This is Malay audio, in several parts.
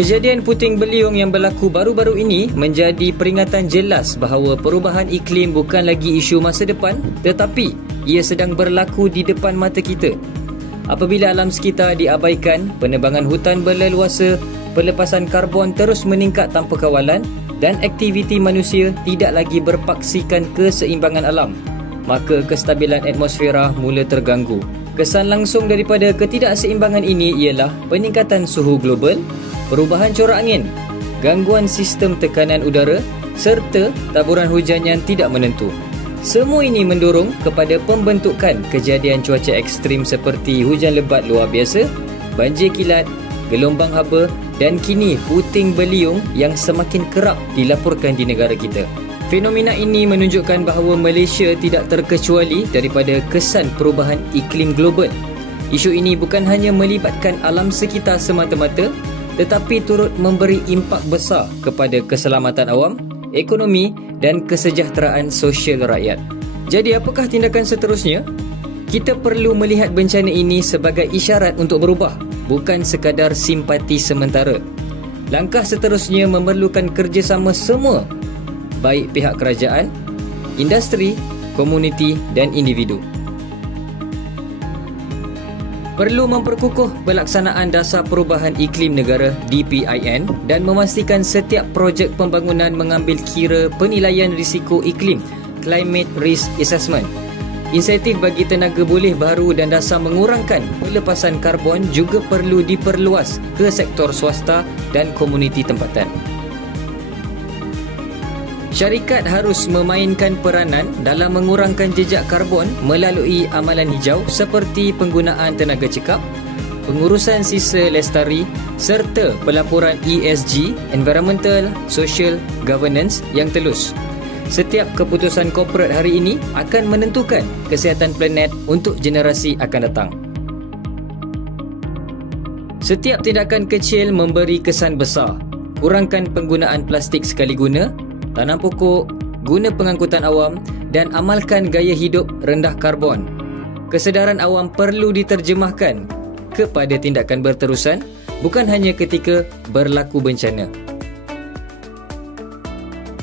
Kejadian puting beliung yang berlaku baru-baru ini menjadi peringatan jelas bahawa perubahan iklim bukan lagi isu masa depan, tetapi ia sedang berlaku di depan mata kita. Apabila alam sekitar diabaikan, penebangan hutan berleluasa, pelepasan karbon terus meningkat tanpa kawalan dan aktiviti manusia tidak lagi berpaksikan keseimbangan alam, maka kestabilan atmosfera mula terganggu. Kesan langsung daripada ketidakseimbangan ini ialah peningkatan suhu global, perubahan corak angin, gangguan sistem tekanan udara serta taburan hujan yang tidak menentu. Semua ini mendorong kepada pembentukan kejadian cuaca ekstrim seperti hujan lebat luar biasa, banjir kilat, gelombang haba dan kini puting beliung yang semakin kerap dilaporkan di negara kita. Fenomena ini menunjukkan bahawa Malaysia tidak terkecuali daripada kesan perubahan iklim global. Isu ini bukan hanya melibatkan alam sekitar semata-mata, tetapi turut memberi impak besar kepada keselamatan awam, ekonomi dan kesejahteraan sosial rakyat. Jadi apakah tindakan seterusnya? Kita perlu melihat bencana ini sebagai isyarat untuk berubah, bukan sekadar simpati sementara. Langkah seterusnya memerlukan kerjasama semua, baik pihak kerajaan, industri, komuniti dan individu. Perlu memperkukuh pelaksanaan Dasar Perubahan Iklim Negara (DPIN) dan memastikan setiap projek pembangunan mengambil kira penilaian risiko iklim (Climate Risk Assessment). Insentif bagi tenaga boleh baru dan dasar mengurangkan pelepasan karbon juga perlu diperluas ke sektor swasta dan komuniti tempatan. Syarikat harus memainkan peranan dalam mengurangkan jejak karbon melalui amalan hijau seperti penggunaan tenaga cekap, pengurusan sisa lestari serta pelaporan ESG (Environmental, Social, Governance) yang telus. Setiap keputusan korporat hari ini akan menentukan kesihatan planet untuk generasi akan datang. Setiap tindakan kecil memberi kesan besar. Kurangkan penggunaan plastik sekali guna, tanam pokok, guna pengangkutan awam dan amalkan gaya hidup rendah karbon. Kesedaran awam perlu diterjemahkan kepada tindakan berterusan, bukan hanya ketika berlaku bencana.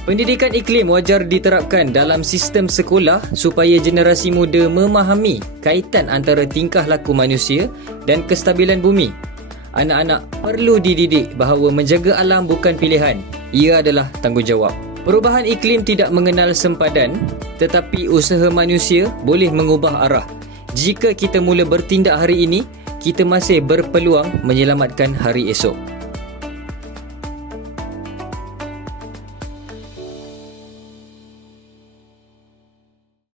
Pendidikan iklim wajar diterapkan dalam sistem sekolah supaya generasi muda memahami kaitan antara tingkah laku manusia dan kestabilan bumi. Anak-anak perlu dididik bahawa menjaga alam bukan pilihan, ia adalah tanggungjawab. Perubahan iklim tidak mengenal sempadan, tetapi usaha manusia boleh mengubah arah. Jika kita mula bertindak hari ini, kita masih berpeluang menyelamatkan hari esok.